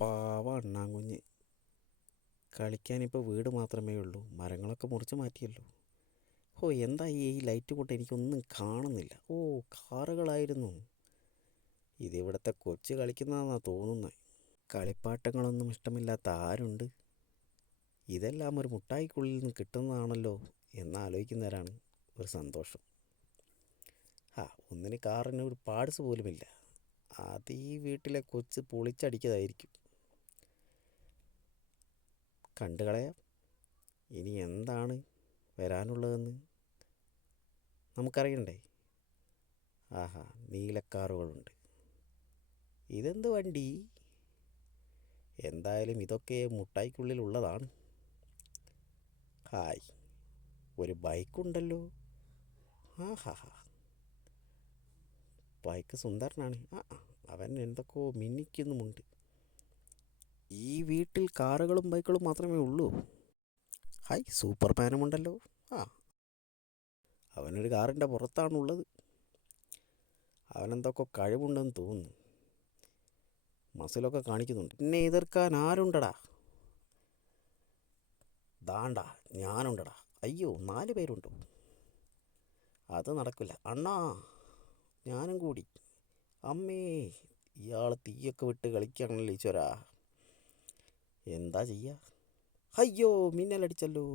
പാവ അണ്ണാങ്കുഞ്ഞ്. കളിക്കാനിപ്പോൾ വീട് മാത്രമേ ഉള്ളൂ. മരങ്ങളൊക്കെ മുറിച്ച് മാറ്റിയല്ലോ. ഓ, എന്താ ഈ ലൈറ്റ് പോട്ട് എനിക്കൊന്നും കാണുന്നില്ല. ഓ, കാറുകളായിരുന്നു. ഇതിവിടുത്തെ കൊച്ചു കളിക്കുന്നതെന്നാണ് തോന്നുന്നത്. കളിപ്പാട്ടങ്ങളൊന്നും ഇഷ്ടമില്ലാത്ത ആരുണ്ട്? ഇതെല്ലാം ഒരു മുട്ടായിക്കുള്ളിൽ നിന്ന് കിട്ടുന്നതാണല്ലോ എന്നാലോചിക്കുന്നവരാണ് ഒരു സന്തോഷം. ഒന്നിന് കാറിന് ഒരു പാർട്സ് പോലുമില്ല. അത് ഈ വീട്ടിലെ കൊച്ച് പൊളിച്ചടിക്കതായിരിക്കും. കണ്ടു കളയാം. ഇനി എന്താണ് വരാനുള്ളതെന്ന് നമുക്കറിയണ്ടേ. നീലക്കാറുകളുണ്ട്. ഇതെന്ത് വണ്ടി? എന്തായാലും ഇതൊക്കെ മുട്ടായിക്കുള്ളിലുള്ളതാണ്. ഹായ്, ഒരു ബൈക്കുണ്ടല്ലോ. ബൈക്ക് സുന്ദരനാണ്. അവൻ എന്തൊക്കെയോ മിന്നിക്കുന്നുമുണ്ട്. ഈ വീട്ടിൽ കാറുകളും ബൈക്കുകളും മാത്രമേ ഉള്ളൂ. ഹായ്, സൂപ്പർമാനുമുണ്ടല്ലോ. അവനൊരു കാറിൻ്റെ പുറത്താണുള്ളത്. അവനെന്തൊക്കെ കഴിവുണ്ടെന്ന് തോന്നുന്നു. മസിലൊക്കെ കാണിക്കുന്നുണ്ട്. എന്നെ എതിർക്കാൻ ആരുണ്ടടാ? ദാണ്ടാ ഞാനുണ്ടടാ. അയ്യോ, 4 പേരുണ്ടോ? അത് നടക്കില്ല അണ്ണാ, ഞാനും കൂടി. അമ്മേ, ഇയാൾ തീയൊക്കെ വിട്ട് കളിക്കുകയാണല്ലോ ഈശ്വരാ. എന്താ ചെയ്യുക? അയ്യോ, മിന്നലടിച്ചല്ലോ.